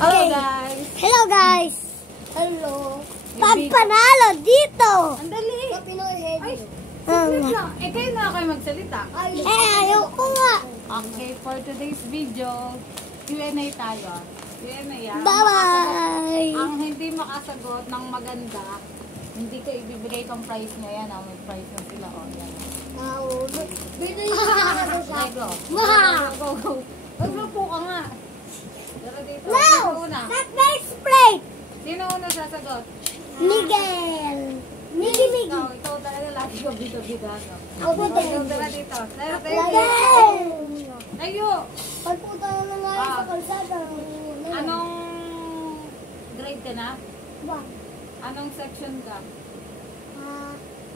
Hello guys! Hello guys! Hello! Pagpanalo dito! Andali! Ay, saglit lang. Kayo na kayo magsalita. Ayaw ko nga! Okay, for today's video, Q&A tayo. Q&A yan. Bye-bye! Ang hindi makasagot ng maganda, hindi ko ibibigay itong prize niya. Yan, may prize na sila. O, yan. Go, go. Maglupo ka nga. Pero dito, sino una? That next plate! Sino una sasagot? Miguel! Miggy! Ikaw talaga lagi ko bida-bida. Ako din. Ikaw talaga dito. Tayo! Pagpunta na nga sa kalsada. Anong grade ka na? Ba? Anong section ka?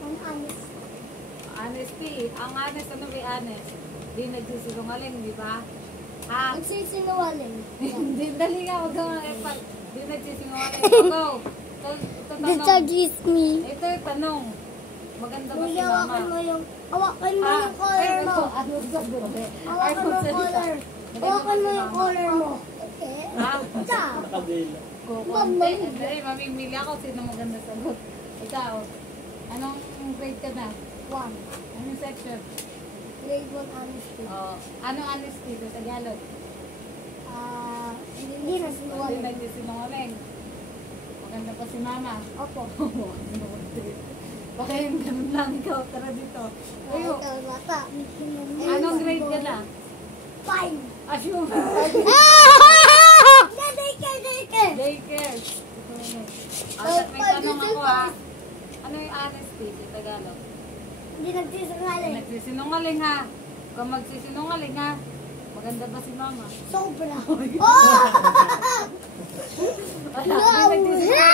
Ang honest. Honesty. Ang honest, ano ba honest? Di nagsisinungaling, di ba? Ha? Nagsisinungaling. Hindi, dali nga, huwag kang effort. Di nagsisinungaling. Go! Ito tanong. is me. Ito yung tanong. Maganda ba si Hawakan mama? mo yung color mo. Ano sabi? Hawakan mo yung color. Hawakan mo yung color mo. Ha? Sa? Kukunti. Dali, mamimili ako sino maganda sagot. Ikaw, anong grade ka na? 1. Anong section? Grade 1 honesty. Anong honesty sa Tagalog? Hindi na Hindi sinungaling. nagsisinungaling. Maganda pa si mama. Opo. Baka yung ganun lang ikaw. Tara dito. Ayo. Ito, bata. Anong grade ka na? 5. Assume. Daycare. Daycare. May tanong ako ha. Ano yung honesty sa Tagalog? Hindi nagsisinungaling. Nagsisinungaling ha. Kung magsisinungaling ha. Maganda ba si mama? Sobra. Wala. Hindi nagsisinungaling.